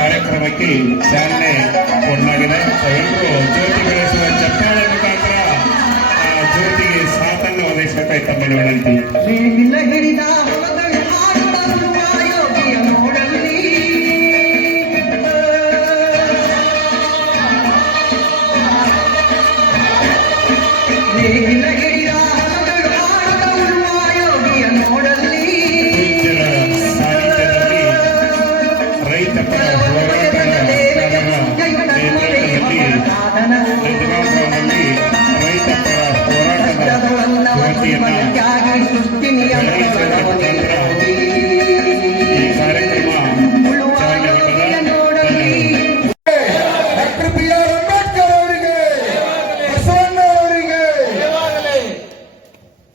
ಕಾರ್ಯಕ್ರಮಕ್ಕೆ ಚಾಲನೆ ಕೊಡಲಾಗಿದೆ. ಎಲ್ಲರೂ ಜ್ಯೋತಿ ಬೆಳೆಸುವ ಚಪ್ಪಾಳೆ ಮುಖಾಂತರ ಜ್ಯೋತಿಗೆ ಸಾಥನ್ನು ಒದಗಿಸಬೇಕಾಗಿ ತಮ್ಮಲ್ಲಿ ವಿನಂತಿ.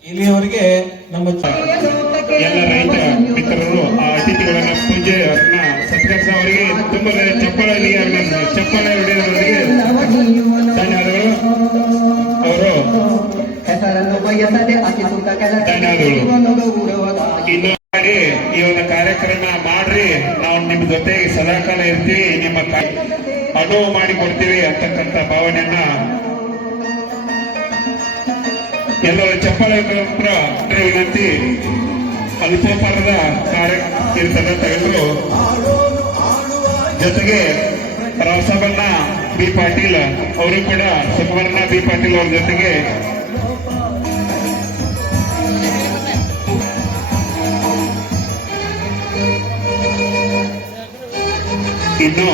ಇಲ್ಲಿಯವರೆಗೆ ನಮ್ಮ ಎಲ್ಲ ರೈತ ಮಿತ್ರರು ಆ ಅತಿಥಿಗಳನ್ನ ಪೂಜೆಯನ್ನ ಸತ್ಕರಿಸ ಅವರಿಗೆ ತುಂಬ ಚಪ್ಪಾಳೆ ಹೊಡೆಯೋರಿಗೆ ಧನ್ಯವಾದಗಳು. ಅವರು ಇನ್ನು ಈ ಒಂದು ಕಾರ್ಯಕ್ರಮ ಮಾಡ್ರಿ, ನಾವು ನಿಮ್ ಜೊತೆಗೆ ಸದಾಕಾಲ ಇರ್ತೀವಿ, ನಿಮ್ಮ ಅನುವು ಮಾಡಿ ಕೊಡ್ತೀವಿ ಅಂತಕ್ಕಂಥ ಭಾವನೆಯನ್ನ ಎಲ್ಲರ ಚಪ್ಪಾಳೆ ವಿನಂತಿ. ಅಲ್ಪೋಪಾರದ ಕಾರ್ಯ ಇರ್ತದೆ ತಗೊಂಡ್ರು. ಜೊತೆಗೆ ರಸಬಣ್ಣ ಬಿ ಪಾಟೀಲ್ ಅವರು ಕೂಡ ಸುಕುಮಾರಣ್ಣ ಬಿ ಪಾಟೀಲ್ ಅವ್ರ ಜೊತೆಗೆ ಇನ್ನು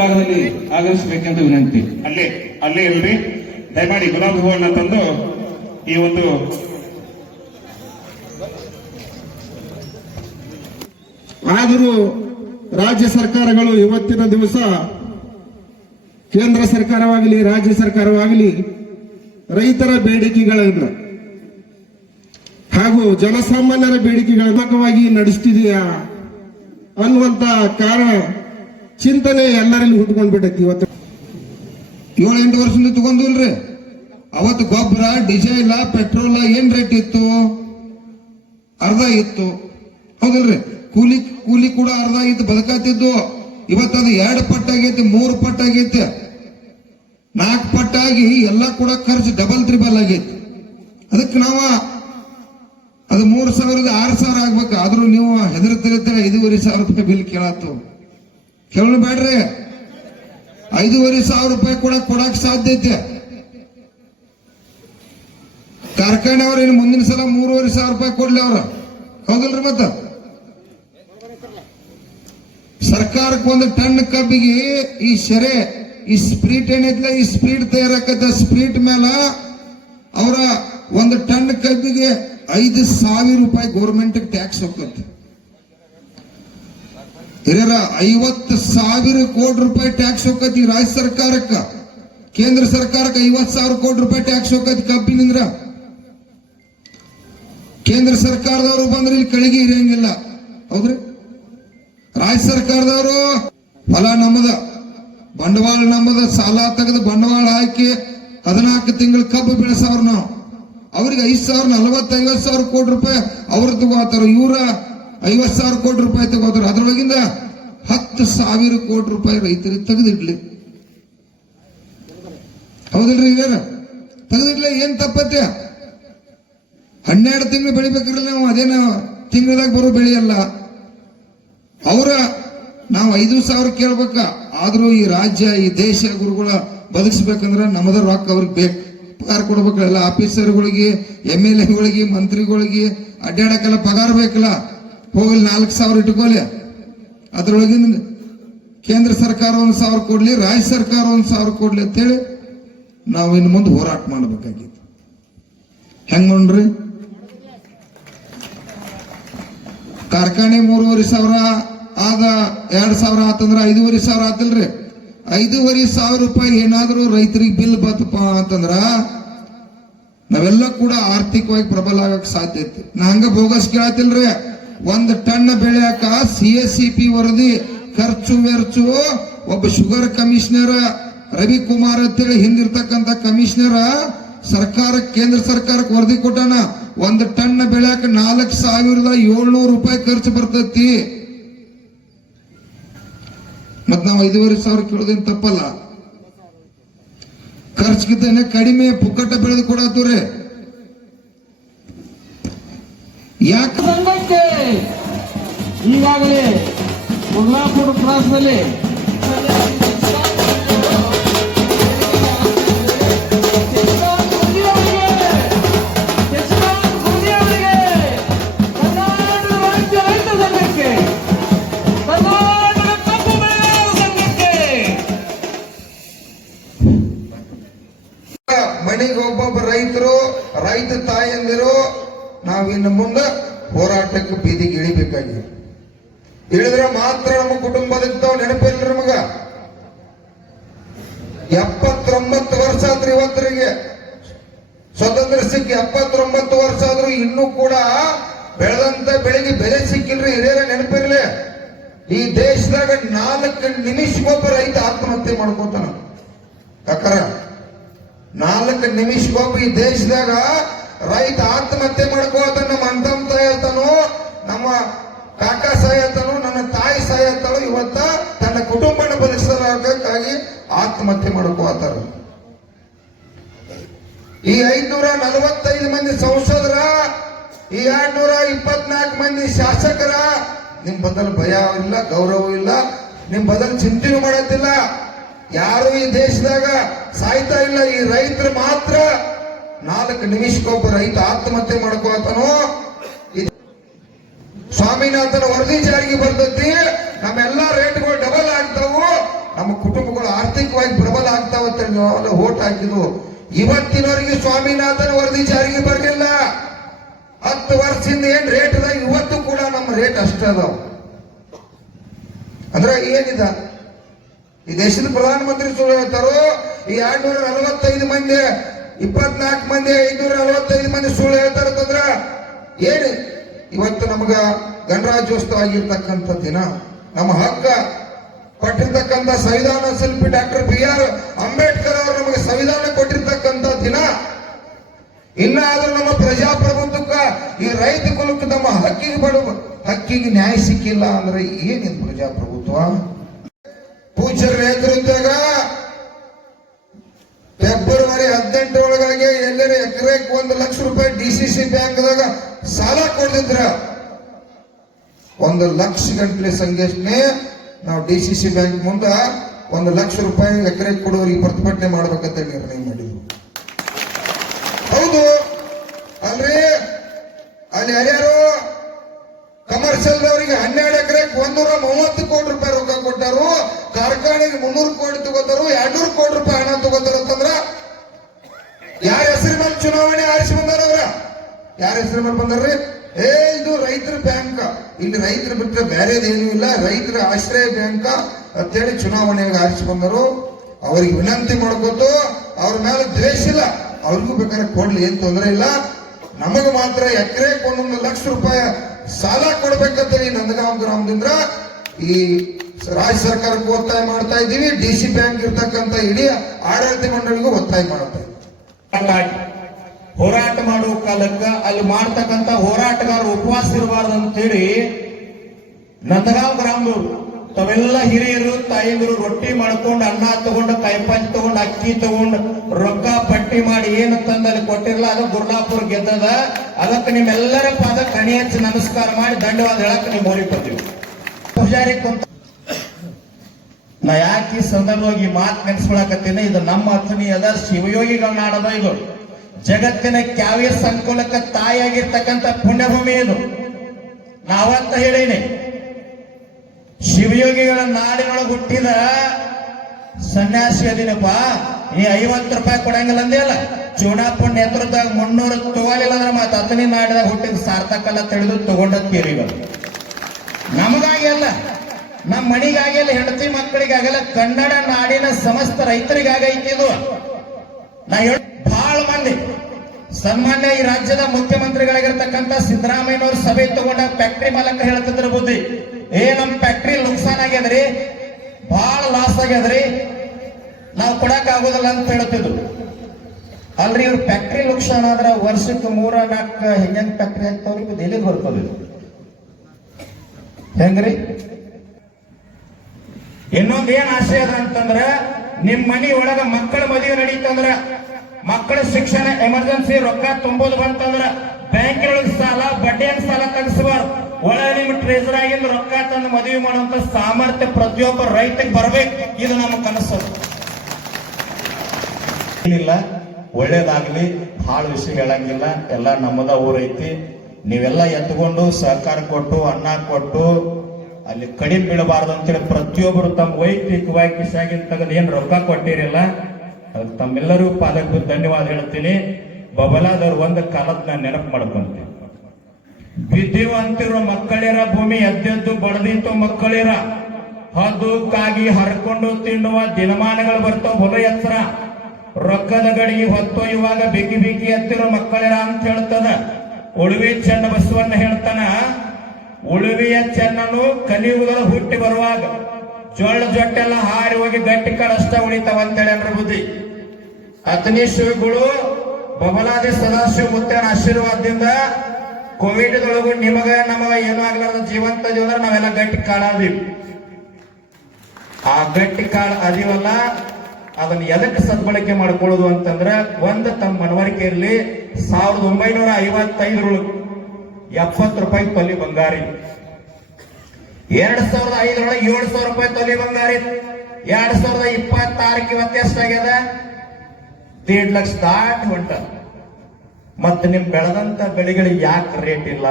ಭಾಗದಲ್ಲಿ ಆಗಮಿಸಬೇಕೆಂದು ವಿನಂತಿ. ಅಲ್ಲೇ ಇಲ್ರಿ, ದಯಮಾಡಿ ಗುಲಾಬಿ ಹೂವನ್ನ ತಂದು ಈ ಒಂದು ಆದರೂ ರಾಜ್ಯ ಸರ್ಕಾರಗಳು ಇವತ್ತಿನ ದಿವಸ ಕೇಂದ್ರ ಸರ್ಕಾರವಾಗಲಿ ರಾಜ್ಯ ಸರ್ಕಾರವಾಗಲಿ ರೈತರ ಬೇಡಿಕೆಗಳನ್ನು ಹಾಗೂ ಜನಸಾಮಾನ್ಯರ ಬೇಡಿಕೆಗಳನ್ನವಾಗಿ ನಡೆಸ್ತಿದೆಯಾ ಅನ್ನುವಂತ ಕಾರಣ ಚಿಂತನೆ ಎಲ್ಲರಲ್ಲಿ ಹುಟ್ಕೊಂಡ್ಬಿಟ್ಟೈತಿ. ಇವತ್ತು 7-8 ವರ್ಷದಿಂದ ತಗೊಂಡಿಲ್ರಿ. ಅವತ್ತು ಗೊಬ್ಬರ, ಡೀಸೆಲ್, ಪೆಟ್ರೋಲ್ ಏನ್ ರೇಟ್ ಇತ್ತು? ಅರ್ಧ ಇತ್ತು, ಹೌದಿಲ್ರಿ? ಕೂಲಿ ಕೂಡ ಅರ್ಧ ಇತ್ತು, ಬದುಕಾತಿದ್ದು. ಇವತ್ತದು 2 ಪಟ್ಟಾಗೈತಿ, 3 ಪಟ್ಟಾಗೈತಿ, 4 ಪಟ್ಟಾಗಿ ಎಲ್ಲ ಕೂಡ ಖರ್ಚು ಡಬಲ್ ತ್ರಿಬಲ್ ಆಗೈತಿ. ಅದಕ್ಕೆ ನಾವು ಅದು 3,000 6,000 ಆಗ್ಬೇಕು. ಆದ್ರೂ ನೀವು ಹೆದರ್ತಿರ್ತೀರ 5,500 ರೂಪಾಯಿ ಬಿಲ್ ಕೇಳತ್ತು. ಕೇಳೋಣ ಬೇಡ್ರಿ, 5,500 ರೂಪಾಯಿ ಕೂಡ ಕೊಡಕ್ ಸಾಧ್ಯ ಐತೆ. ಕಾರ್ಖಾನೆ ಅವ್ರ ಇನ್ನು ಮುಂದಿನ ಸಲ 3,500 ರೂಪಾಯಿ ಕೊಡ್ಲಿ ಅವ್ರ, ಹೌದಲ್ರಿ? ಮತ್ತ ಸರ್ಕಾರಕ್ಕೆ 1 ಟನ್ ಕಬ್ಬಿಗೆ ಈ ಶೆರೆ, ಈ ಸ್ಪ್ರೀಟ್ ಏನೈತಿಲ್ಲ, ಈ ಸ್ಪ್ರೀಟ್ ತಯಾರಾಕತ್ತ ಸ್ಪ್ರೀಟ್ ಮೇಲೆ ಅವರ 1 ಟನ್ ಕಬ್ಬಿಗೆ 5,000 ರೂಪಾಯಿ ಗೌರ್ಮೆಂಟ್ ಟ್ಯಾಕ್ಸ್ ಹೋಗ್ತದೆ. ಹಿರಿಯರ 50,000 ಕೋಟಿ ರೂಪಾಯಿ ಟ್ಯಾಕ್ಸ್ ಹೋಗತಿ ರಾಜ್ಯ ಸರ್ಕಾರಕ್ಕ. ಕೇಂದ್ರ ಸರ್ಕಾರಕ್ಕೆ 50,000 ಕೋಟಿ ರೂಪಾಯಿ ಟ್ಯಾಕ್ಸ್ ಹೋಗತಿ ಕಬ್ಬಿನಿಂದ್ರ. ಕೇಂದ್ರ ಸರ್ಕಾರದವರು ಬಂದ್ರೆ ಇಲ್ಲಿ ಕಳಿಗೆ ಇರಂಗಿಲ್ಲ, ಹೌದ್ರಿ? ರಾಜ್ಯ ಸರ್ಕಾರದವರು ಹೊಲ ನಮ್ಮದ, ಬಂಡವಾಳ ನಮ್ಮದ, ಸಾಲ ತೆಗೆದು ಬಂಡವಾಳ ಹಾಕಿ 14 ತಿಂಗಳು ಕಬ್ಬು ಬೆಳೆಸವ್ರ ನಾವು. ಅವ್ರಿಗೆ 5,000 40-50,000 ಕೋಟಿ ರೂಪಾಯಿ ಅವ್ರು ತಗೋತಾರ. ಇವ್ರ 50,000 ಕೋಟಿ ರೂಪಾಯಿ ತಗೋತಾರ. ಅದ್ರೊಳಗಿಂದ 10,000 ಕೋಟಿ ರೂಪಾಯಿ ರೈತರಿಗೆ ತೆಗೆದಿಡ್ಲಿ, ಹೌದಿಲ್ರಿ? ಇದಾರ ತೆಗೆದಿಡ್ಲಿ, ಏನ್ ತಪ್ಪತ್ತೆ? 12 ತಿಂಗಳು ಬೆಳಿಬೇಕ್ರಲ್ಲ ನಾವು, ಅದೇನ ತಿಂಗಳದಾಗ ಬರೋ ಬೆಳೆಯಲ್ಲ. ಅವರ ನಾವು 5,000 ಕೇಳ್ಬೇಕ. ಆದ್ರೂ ಈ ರಾಜ್ಯ, ಈ ದೇಶ ಗುರುಗಳ ಬದುಕಿಸ್ಬೇಕಂದ್ರ ನಮ್ಮದ ರೊಕ್ಕ ಅವ್ರಿಗೆ ಬೇಕು, ಪಗಾರ ಕೊಡ್ಬೇಕಲ್ಲ. ಎಲ್ಲ ಆಫೀಸರ್ಗಳಿಗೆ, MLAಗಳಿಗೆ, ಮಂತ್ರಿಗಳಿಗೆ ಅಡ್ಡಾಡಕ್ಕೆಲ್ಲ ಪಗಾರ ಬೇಕಲ್ಲ. ಹೋಗಲಿ 4,000 ಇಟ್ಕೊಳ್ಳಿ. ಅದ್ರೊಳಗಿಂದ ಕೇಂದ್ರ ಸರ್ಕಾರ 1,000 ಕೊಡ್ಲಿ, ರಾಜ್ಯ ಸರ್ಕಾರ 1,000 ಕೊಡ್ಲಿ ಅಂತೇಳಿ ನಾವು ಇನ್ನು ಮುಂದೆ ಹೋರಾಟ ಮಾಡಬೇಕಾಗಿತ್ತು. ಹೆಂಗ್ ನೋಡ್ರಿ? ಕಾರ್ಖಾನೆ 3,500 ಆದ 2,000 ಆತಂದ್ರ 5,500 ಆತಿಲ್ರಿ. 5,500 ರೂಪಾಯಿ ಏನಾದ್ರು ರೈತರಿಗೆ ಬಿಲ್ ಬತ್ತಪ್ಪ ಅಂತಂದ್ರ ನಾವೆಲ್ಲ ಕೂಡ ಆರ್ಥಿಕವಾಗಿ ಪ್ರಬಲ ಆಗಕ್ ಸಾಧ್ಯ ಐತಿ. ನಾ ಹಂಗ ಬೋಗಸ್ ಕೇಳತ್ತಿಲ್ರಿ. 1 ಟನ್ ಬೆಳೆಯಾಕ CSCP ವರದಿ ಖರ್ಚು ವೆಚ್ಚು ಒಬ್ಬ ಶುಗರ್ ಕಮಿಷನರ್ ರವಿಕುಮಾರ್ ಅಂತೇಳಿ ಹಿಂದಿರ್ತಕ್ಕಂಥ ಕಮಿಷನರ್ ಸರ್ಕಾರಕ್ಕೆ, ಕೇಂದ್ರ ಸರ್ಕಾರಕ್ಕೆ ವರದಿ ಕೊಟ್ಟಾನ. 1 ಟನ್ ಬೆಳೆಯಾಕ 4,700 ರೂಪಾಯಿ ಖರ್ಚು ಬರ್ತೈತಿ. ಮತ್ ನಾವು 5,500 ಕೇಳೋದೇನು ತಪ್ಪಲ್ಲ. ಖರ್ಚಿಗಿದ್ದಾನೆ ಕಡಿಮೆ ಪುಕ್ಕಟ ಬೆಳೆದು ಕೊಡತ್ತವ್ರೆ. ಯಾಕೆ ಸಂಘಕ್ಕೆ ಈಗಾಗಲೇ ಕೊಲ್ಲಾಪುರ ಕ್ರಾಸ್ನಲ್ಲಿ ಮನೆಗೆ ಒಬ್ಬೊಬ್ಬ ರೈತರು, ರೈತ ತಾಯಂದಿರು ನಾವಿನ್ನು ಮುಂದೆ ಹೋರಾಟಕ್ಕೆ ಬೀದಿಗೆ ಇಳಿಬೇಕಾಗಿದೆ. ಇಳಿದ್ರೆ ಮಾತ್ರ ನಮ್ಮ ಕುಟುಂಬದ ನೆನಪಿಲ್ಲ. ನಮಗ 79 ವರ್ಷ ಆದ್ರೂ ಇವತ್ತರಿಗೆ ಸ್ವತಂತ್ರ ಸಿಕ್ಕಿ 79 ವರ್ಷ ಆದ್ರೂ ಇನ್ನೂ ಕೂಡ ಬೆಳೆದಂತ ಬೆಳೆಗೆ ಬೆಲೆ ಸಿಕ್ಕಿಲ್ರಿ. ಹಿರಿಯರ ನೆನಪಿರ್ಲಿ. ಈ ದೇಶದಾಗ 4 ನಿಮಿಷಕ್ಕೊಬ್ಬ ರೈತ ಆತ್ಮಹತ್ಯೆ ಮಾಡ್ಕೋತಾನ. ಯಾಕಾರ 4 ನಿಮಿಷಕ್ಕೊಬ್ಬ ಈ ದೇಶದಾಗ ರೈತ ಆತ್ಮಹತ್ಯೆ ಮಾಡ್ಕೋತಾನ. ನಮ್ಮ ಅಂತಮ್ಮ ಸಾಯತಾನು, ನಮ್ಮ ಕಾಕ ಸಾಯತಾನು, ನನ್ನ ತಾಯಿ ಸಾಯತಾಳು. ಇವತ್ತ ತನ್ನ ಕುಟುಂಬನ ಬದುಕಿಸಲಾಗಕ್ಕಾಗಿ ಆತ್ಮಹತ್ಯೆ ಮಾಡ್ಕೋತಾರ. ಈ 545 ಮಂದಿ ಸಂಸದರ, ಈ 224 ಮಂದಿ ಶಾಸಕರ ನಿಮ್ ಬದಲು ಭಯ ಇಲ್ಲ, ಗೌರವ ಇಲ್ಲ, ನಿಮ್ ಬದಲು ಚಿಂತನೆ ಮಾಡತ್ತಿಲ್ಲ. ಯಾರು ಈ ದೇಶದಾಗ ಸಾಯ್ತಾ ಇಲ್ಲ. ಈ ರೈತರು ಮಾತ್ರ 4 ನಿಮಿಷಕ್ಕೊಬ್ಬ ರೈತ ಆತ್ಮಹತ್ಯೆ ಮಾಡ್ಕೋತಾನೋ. ಸ್ವಾಮಿನಾಥನ ವರದಿ ಜಾರಿಗೆ ಬರ್ತೈತಿ. ನಮ್ಮೆಲ್ಲಾ ರೇಟ್ಗಳು ಡಬಲ್ ಆಗ್ತಾವು, ನಮ್ಮ ಕುಟುಂಬಗಳು ಆರ್ಥಿಕವಾಗಿ ಪ್ರಬಲ ಆಗ್ತಾವಂತ ನಾವು ಓಟ್ ಹಾಕಿದ್ವು. ಇವತ್ತಿನವರೆಗೆ ಸ್ವಾಮಿನಾಥನ ವರದಿ ಜಾರಿಗೆ ಬರಲಿಲ್ಲ. 10 ವರ್ಷದಿಂದ ಏನ್ ರೇಟ್ ಅದ ಇವತ್ತು ಕೂಡ ನಮ್ಮ ರೇಟ್ ಅಷ್ಟ ಅದಾವ. ಅಂದ್ರೆ ಏನಿದ ಈ ದೇಶದ ಪ್ರಧಾನಮಂತ್ರಿ ಸುಳ್ಳು ಹೇಳ್ತಾರೋ. ಈ 245 ಮಂದಿ 24 ಮಂದಿ 545 ಮಂದಿ ಸುಳ್ಳು ಹೇಳ್ತಾರಂತಂದ್ರ ಏನು? ಇವತ್ತು ನಮಗ ಗಣರಾಜ್ಯೋತ್ಸವ ಆಗಿರ್ತಕ್ಕಂಥ ದಿನ, ನಮ್ಮ ಹಕ್ಕ ಕೊಟ್ಟಿರ್ತಕ್ಕಂಥ ಸಂವಿಧಾನ ಶಿಲ್ಪಿ ಡಾಕ್ಟರ್ BR ಅಂಬೇಡ್ಕರ್ ಅವರು ನಮಗೆ ಸಂವಿಧಾನ ಕೊಟ್ಟಿರ್ತಕ್ಕಂಥ ದಿನ. ಇನ್ನಾದ್ರೂ ನಮ್ಮ ಪ್ರಜಾಪ್ರಭುತ್ವಕ್ಕ ಈ ರೈತ ಕುಲಕ್ಕೆ ನಮ್ಮ ಹಕ್ಕಿಗೆ ನ್ಯಾಯ ಸಿಕ್ಕಿಲ್ಲ ಅಂದ್ರೆ ಏನಿದೆ ಪ್ರಜಾಪ್ರಭುತ್ವ? ಪೂಜ್ಯರ ನೇತೃತ್ವದಾಗ ಫೆಬ್ರವರಿ 18 ಒಳಗಾಗಿ ಎಲ್ಲರ ಎಕರೆಗೆ 1 ಲಕ್ಷ ರೂಪಾಯಿ DCC ಬ್ಯಾಂಕ್ದಾಗ ಸಾಲ ಕೊಡ್ತಿದ್ರ. 1 ಲಕ್ಷ ಗಂಟಲೆ ಸಂಘಟನೆ ನಾವು DCC ಬ್ಯಾಂಕ್ ಮುಂದ 1 ಲಕ್ಷ ರೂಪಾಯಿ ಎಕರೆಗೆ ಕೊಡುವರಿಗೆ ಪ್ರತಿಭಟನೆ ಮಾಡ್ಬೇಕಂತ ನಿರ್ಣಯ ಮಾಡಿದ್ವಿ. ಹೌದು ಅಲ್ರಿ, ಅಲ್ಲಿ ಯಾರ್ಯಾರು ಕಮರ್ಷಿಯಲ್ ಅವರಿಗೆ 12 ಎಕರೆಗೆ 130 ಕೋಟಿ ರೂಪಾಯಿ ರೊಕ್ಕ ಕೊಟ್ಟಾರು. ಕಾರ್ಖಾನೆಗೆ 300 ಕೋಟಿ ತಗೋತಾರು, 200 ಕೋಟಿ ರೂಪಾಯಿ ಹಣ ತಗೋತಾರ ಅಂತಂದ್ರ ಯಾರ ಹೆಸರು ಮೇಲೆ ಚುನಾವಣೆ ಆರಿಸಿ ಬಂದಾರ? ಅವ್ರ ಯಾರ ಹೆಸರು ಮೇಲೆ ಬಂದಾರ್ರಿ? ಇದು ರೈತರ ಬ್ಯಾಂಕ್. ಇಲ್ಲಿ ರೈತರು ಬಿಟ್ಟರೆ ಬೇರೆದೇನೂ ಇಲ್ಲ, ರೈತರ ಆಶ್ರಯ ಬ್ಯಾಂಕ್ ಅಂತೇಳಿ ಚುನಾವಣೆಗೆ ಆರಿಸಿ ಬಂದರು. ಅವ್ರಿಗೆ ವಿನಂತಿ ಮಾಡ್ಕೊತು, ಅವ್ರ ಮೇಲೆ ದ್ವೇಷ ಇಲ್ಲ, ಅವ್ರಿಗೂ ಬೇಕಾದ್ರೆ ಕೊಡ್ಲಿ, ಏನ್ ತೊಂದರೆ ಇಲ್ಲ. ನಮಗ ಮಾತ್ರ ಎಕರೆಗೆ 1 ಲಕ್ಷ ರೂಪಾಯಿ ಸಾಲ ಕೊಡ್ಬೇಕಂತೇಳಿ ನಂದಗಾಂವ್ ಗ್ರಾಮದಿಂದ ಈ ರಾಜ್ಯ ಸರ್ಕಾರಕ್ಕೆ ಒತ್ತಾಯ ಮಾಡ್ತಾ ಇದ್ದೀವಿ. DC ಬ್ಯಾಂಕ್ ಇರ್ತಕ್ಕಂಥ ಇಡೀ ಆಡಳಿತ ಮಂಡಳಿಗೂ ಒತ್ತಾಯ ಮಾಡ್ತಾ ಇದ್ದೀವಿ. ಹೋರಾಟ ಮಾಡುವ ಕಾಲಕ್ಕ ಅಲ್ಲಿ ಮಾಡ್ತಕ್ಕಂಥ ಹೋರಾಟಗಾರರು ಉಪವಾಸ ಇರಬಾರ್ದು ಅಂತೇಳಿ ನಂದಗಾಂವ್ ಗ್ರಾಮದವರು ತಾವೆಲ್ಲ ಹಿರಿಯರು ತಾಯಿಯರು ರೊಟ್ಟಿ ಮಾಡ್ಕೊಂಡು, ಅನ್ನ ತಗೊಂಡು, ಕಾಯಿಪಂಚ್ ತಗೊಂಡು, ಅಕ್ಕಿ ತಗೊಂಡು, ರೊಕ್ಕ ಪಟ್ಟಿ ಮಾಡಿ ಏನು ತಂದಲ್ಲಿ ಕೊಟ್ಟಿರಲ್ಲ. ಅದು ಗುರ್ಲಾಪುರ ಗೆದ್ದದ. ಅದಕ್ಕೆ ನಿಮ್ಮೆಲ್ಲರ ಪಾದ ಕಣಿ ಹಚ್ಚಿ ನಮಸ್ಕಾರ ಮಾಡಿ ಧನ್ಯವಾದ ಹೇಳಕ್ ನೀವು ಮೋರಿ ಬರ್ತೀವಿ. ಪೂಜಾರಿ ಕುಂತ ನಾ ಯಾಕೆ ಈ ಸಂದರ್ಭವಾಗಿ ಮಾತು ನೆನೆಸ್ಕೊಳಕತ್ತೀನಿ, ಇದು ನಮ್ಮ ಅಥಣಿ ಅದ, ಶಿವಯೋಗಿಗಳ ನಾಡದ. ಇದು ಜಗತ್ತಿನ ಕ್ಯಾವಿಯ ಸಂಕುಲಕ್ಕೆ ತಾಯಿಯಾಗಿರ್ತಕ್ಕಂಥ ಪುಣ್ಯಭೂಮಿ. ಇದು ನಾವತ್ತ ಹೇಳೀನಿ, ಶಿವಯೋಗಿಗಳ ನಾಡಿನೊಳಗೆ ಹುಟ್ಟಿದ ಸನ್ಯಾಸಿ ಅದಿನಪ್ಪ. ನೀ 50 ರೂಪಾಯಿ ಕೊಡಂಗಿಲ್ಲ ಅಂದಿಲ್ಲ. ಚೂಡಾಪುರ ನೇತೃತ್ವದಾಗ 300 ತಗೋಲಿಲ್ಲ ಅಂದ್ರೆ ಮತ್ತೆ ಅಥಣಿ ನಾಡಿದಾಗ ಹುಟ್ಟಿದ ಸಾರ್ಥಕಲ್ಲ ತಿಳಿದು ತಗೊಂಡತ್ತೀರಿ. ನಮಗಾಗಿ ಅಲ್ಲ, ನಮ್ಮ ಮಣಿಗಾಗಿ ಅಲ್ಲ, ಹೆಂಡತಿ ಮಕ್ಕಳಿಗಾಗಲ್ಲ, ಕನ್ನಡ ನಾಡಿನ ಸಮಸ್ತ ರೈತರಿಗಾಗೈತಿ ಇದು. ನಾ ಹೇಳ ಬಹಳ ಮಂದಿ ಸನ್ಮಾನ್ಯ ಈ ರಾಜ್ಯದ ಮುಖ್ಯಮಂತ್ರಿಗಳಾಗಿರ್ತಕ್ಕಂಥ ಸಿದ್ದರಾಮಯ್ಯನವರು ಸಭೆ ತಗೊಂಡ ಫ್ಯಾಕ್ಟ್ರಿ ಮಾಲಕ ಹೇಳ್ತಿದ್ರ ಬುದ್ಧಿ, ನಮ್ ಫ್ಯಾಕ್ಟ್ರಿ ನುಕ್ಸಾನ್ ಆಗ್ಯದ್ರಿ, ಬಹಳ ಲಾಸ್ ಆಗ್ಯದ್ರಿ, ನಾವು ಕೊಡಕ್ ಆಗೋದಿಲ್ಲ ಅಂತ ಹೇಳ್ತಿದ್ರು. ಅಲ್ರಿ ಇವ್ರ ಫ್ಯಾಕ್ಟ್ರಿ ನುಕ್ಸಾನ್ ಆದ್ರ ವರ್ಷಕ್ಕೆ 3-4 ಹೆಂಗ್ ಫ್ಯಾಕ್ಟ್ರಿ ಹಾಕ್ತಾವ್ರಿ, ಇದು ಎಲ್ಲಿಗೆ ಬರ್ತದೆ? ಹೆಂಗ್ರಿ? ಇನ್ನೊಂದ್ ಏನ್ ಆಸೆ ಅದ ಅಂತಂದ್ರ, ನಿಮ್ ಮನಿ ಒಳಗ ಮಕ್ಕಳ ಮದುವೆ ನಡೀತಂದ್ರ, ಮಕ್ಕಳ ಶಿಕ್ಷಣ ಎಮರ್ಜೆನ್ಸಿ ರೊಕ್ಕ ತುಂಬೋದು ಬಂತಂದ್ರ ಬ್ಯಾಂಕಿನೊಳಗೆ ಸಾಲ, ಬಡ್ಡಿಯಂಗ್ ಸಾಲ ತಗಸಬಾರ್ದು. ಒಳಗೆ ನಿಮ್ ಟ್ರೇಸರ್ ಆಗಿಂದ ರೊಕ್ಕ ತಂದು ಮದುವೆ ಮಾಡುವಂತ ಸಾಮರ್ಥ್ಯ ಪ್ರತಿಯೊಬ್ಬ ರೈತಗೆ ಬರ್ಬೇಕು. ಇದು ನಮ್ಮ ಕನಸು. ಏನಿಲ್ಲ, ಒಳ್ಳೇದಾಗ್ಲಿ, ಹಾಳು ವಿಷಯ ಹೇಳಂಗಿಲ್ಲ. ಎಲ್ಲ ನಮ್ಮದ ಊರೈತಿ. ನೀವೆಲ್ಲ ಎತ್ಕೊಂಡು ಸಹಕಾರ ಕೊಟ್ಟು ಅನ್ನ ಕೊಟ್ಟು ಅಲ್ಲಿ ಕಡಿಮೆ ಬೀಳಬಾರ್ದು ಅಂತೇಳಿ ಪ್ರತಿಯೊಬ್ಬರು ತಮ್ಮ ವೈಯಕ್ತಿಕವಾಗಿ ಕಿಸಾಗಿನ ತೆಗೆದು ಏನ್ ರೊಕ್ಕ ಕೊಟ್ಟಿರಲ್ಲ, ಅದಕ್ಕೆ ತಮ್ಮೆಲ್ಲರಿಗೂ ಪಾದಕ್ಕೆ ಧನ್ಯವಾದ ಹೇಳ್ತೀನಿ. ಬಬಲಾದವ್ರು ಒಂದು ಕಾಲದ ನಾನು ನೆನಪು ಮಾಡ್ಕೊಂತೀನಿ. ಬಿದ್ದೀವ ಅಂತಿರೋ ಮಕ್ಕಳಿರ, ಭೂಮಿ ಎದ್ದೆದ್ದು ಬಡದಿತ್ತು ಮಕ್ಕಳಿರ, ಹದ್ದು ಕಾಗಿ ಹರ್ಕೊಂಡು ತಿನ್ನುವ ದಿನಮಾನಗಳು ಬರ್ತಾವ ಹೊಲ ಎತ್ತರ, ರೊಕ್ಕದ ಗಡಿಗೆ ಹೊತ್ತು ಇವಾಗ ಬಿಗಿ ಬಿಗಿ ಎತ್ತಿರೋ ಮಕ್ಕಳಿರ ಅಂತ ಹೇಳ್ತದ. ಉಳುವಿ ಚೆನ್ನ ಬಸವಣ್ಣ ಹೇಳ್ತಾನ, ಉಳುವಿಯ ಚೆನ್ನನು ಕಲಿಯುಗದ ಹುಟ್ಟಿ ಬರುವಾಗ ಜೊಟ್ಟೆಲ್ಲ ಹಾರಿ ಹೋಗಿ ಗಟ್ಟಿ ಕಾಳು ಅಷ್ಟ ಉಳಿತಾವ ಅಂತೇಳಿ ಅನ್ರ ಬುದ್ಧಿ. ಅತನಿ ಶಿವಗಳು ಬಬಲಾದಿ ಸದಾಶಿವ ಮುತ್ತನ ಆಶೀರ್ವಾದದಿಂದ ಕೋವಿಡ್ದೊಳಗು ನಿಮಗ ನಮಗ ಏನೂ ಆಗ್ಲಾರ್ದ ಜೀವಂತ ಜೀವನ ನಾವೆಲ್ಲ ಗಟ್ಟಿ ಕಾಳಾದೀವಿ. ಆ ಗಟ್ಟಿ ಕಾಳು ಅದೀವಲ್ಲ, ಅದನ್ನ ಎದಕ್ಕೆ ಸದ್ಬಳಕೆ ಮಾಡ್ಕೊಳ್ಳೋದು ಅಂತಂದ್ರ, ಒಂದು ತಮ್ಮ ಮನವರಿಕೆ ಇರಲಿ. 1955 70 ರೂಪಾಯಿ ತೊಲಿ ಬಂಗಾರಿ, 2005 7,000 ರೂಪಾಯಿ ತೊಲಿ ಬಂಗಾರಿ, 2026 ಇವತ್ತು ಎಷ್ಟಾಗ್ಯದ? 1.5 ಲಕ್ಷ ದಾಟಿ ಹೊಂಟ. ಮತ್ತೆ ನಿಮ್ ಬೆಳೆದಂತ ಬೆಳೆಗಳಿಗೆ ಯಾಕೆ ರೇಟ್ ಇಲ್ಲ?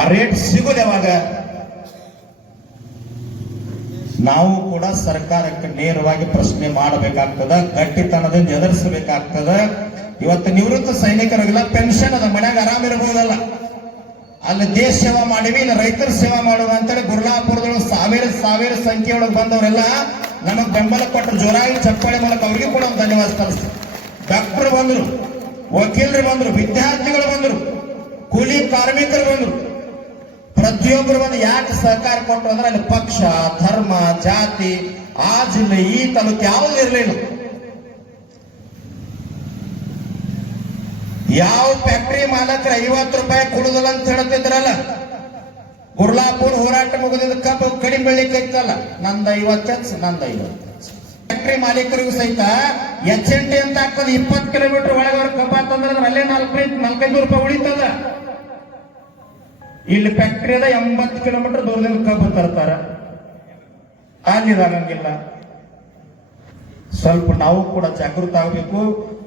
ಆ ರೇಟ್ ಸಿಗೋದು ಯಾವಾಗ? ನಾವು ಕೂಡ ಸರ್ಕಾರಕ್ಕೆ ನೇರವಾಗಿ ಪ್ರಶ್ನೆ ಮಾಡಬೇಕಾಗ್ತದ, ಗಟ್ಟಿತನದಿಂದ ಎದುರಿಸಬೇಕಾಗ್ತದ. ಇವತ್ತು ನಿವೃತ್ತ ಸೈನಿಕರಿಗೆಲ್ಲ ಪೆನ್ಷನ್ ಅದ, ಮನ್ಯಾಗ ಆರಾಮಿರಬಹುದಲ್ಲ. ಅಲ್ಲಿ ದೇಶ ಸೇವಾ ಮಾಡಿವಿ, ಇಲ್ಲ ರೈತರ ಸೇವಾ ಮಾಡುವ ಅಂತೇಳಿ ಗುರ್ಲಾಪುರದೊಳಗೆ ಸಾವಿರ ಸಂಖ್ಯೆಯೊಳಗೆ ಬಂದವರೆಲ್ಲ ನಮಗ್ ಬೆಂಬಲ ಕೊಟ್ಟು ಜೋರಾಗಿ ಚಪ್ಪಾಳೆ ಮೂಲಕ ಅವ್ರಿಗೆ ಕೂಡ ಒಂದು ಧನ್ಯವಾದ ಸಲ್ಲಿಸ್ತಾರೆ. ಡಾಕ್ಟರ್ ಬಂದ್ರು, ವಕೀಲರು ಬಂದ್ರು, ವಿದ್ಯಾರ್ಥಿಗಳು ಬಂದ್ರು, ಕೂಲಿ ಕಾರ್ಮಿಕರು ಬಂದ್ರು, ಪ್ರತಿಯೊಬ್ಬರು ಬಂದು ಯಾಕೆ ಸಹಕಾರ ಕೊಟ್ಟರು ಅಂದ್ರೆ ಅಲ್ಲಿ ಪಕ್ಷ, ಧರ್ಮ, ಜಾತಿ, ಆ ಜಿಲ್ಲೆ, ಈ ತಾಲೂಕು ಯಾವುದು ಇರಲಿಲ್ಲ. ಯಾವ ಫ್ಯಾಕ್ಟರಿ ಮಾಲಕರು 50 ರೂಪಾಯಿ ಕೊಡುದಿಲ್ಲ ಅಂತ ಹೇಳ್ತಿದ್ರಲ್ಲ, ಗುರ್ಲಾಪುರ್ ಹೋರಾಟ ಮುಗಿದ ಕಬ್ಬು ಕಡಿಮೆ ಬೆಳಿಕೈತಲ್ಲ, ನಂದ 50 ನಂದ 50. ಫ್ಯಾಕ್ಟರಿ ಮಾಲೀಕರಿಗೂ ಸಹಿತ HNT ಅಂತ ಹಾಕೋದು 20 ಕಿಲೋಮೀಟರ್ ಒಳಗೆ ಅವ್ರ ಕಬ್ಬ ಅಂತಂದ್ರೆ ಅಲ್ಲೇ 400-500 ರೂಪಾಯಿ ಉಳಿತದ. ಇಲ್ಲಿ ಫ್ಯಾಕ್ಟರಿ ಅದ 80 ಕಿಲೋಮೀಟರ್ ದೂರದಿಂದ ಕಬ್ಬು ತರ್ತಾರ, ಅಲ್ಲಿದಾಗಂಗಿಲ್ಲ. ಸ್ವಲ್ಪ ನಾವು ಕೂಡ ಜಾಗೃತ ಆಗಬೇಕು.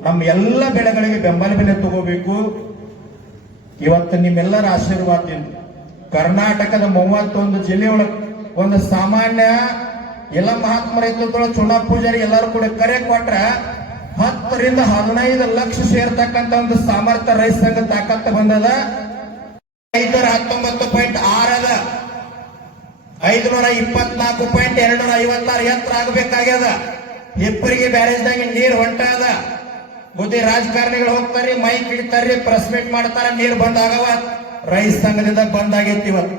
ನಮ್ಮ ಎಲ್ಲ ಬೆಳೆಗಳಿಗೆ ಬೆಂಬಲ ಬೆಲೆ ತಗೋಬೇಕು. ಇವತ್ತು ನಿಮ್ಮೆಲ್ಲರ ಆಶೀರ್ವಾದದಿಂದ ಕರ್ನಾಟಕದ 31 ಜಿಲ್ಲೆಯೊಳಗೆ ಒಂದು ಸಾಮಾನ್ಯ ಎಲ್ಲ ಮಹಾತ್ಮ ರೈತರು ಚುನಾ ಪೂಜಾರಿ ಎಲ್ಲರೂ ಕೂಡ ಕರೆ ಕೊಟ್ರ 10 ರಿಂದ 15 ಲಕ್ಷ ಸೇರ್ತಕ್ಕಂತ ಒಂದು ಸಾಮರ್ಥ್ಯ ರೈತ ಸಂಘ ತಾಕತ್ತ ಬಂದದ. 519.6 ಅದ, 524.256 ಎತ್ತರ ಆಗಬೇಕಾಗ್ಯದ. ಹಿಪ್ಪರಿಗೆ ಬ್ಯಾರೇಜ್ದಾಗ ನೀರ್ ಹೊಂಟಾದ. ಬುದ್ಧಿ ರಾಜಕಾರಣಿಗಳು ಹೋಗ್ತಾರ್ರಿ, ಮೈಕ್ ಹಿಡಿತಾರ್ರಿ, ಪ್ರೆಸ್ ಮೀಟ್ ಮಾಡ್ತಾರ, ನೀರ್ ಬಂದ್ ಆಗವ. ರೈತ ಸಂಘದಿಂದ ಬಂದ್ ಆಗೈತಿ ಇವತ್ತು.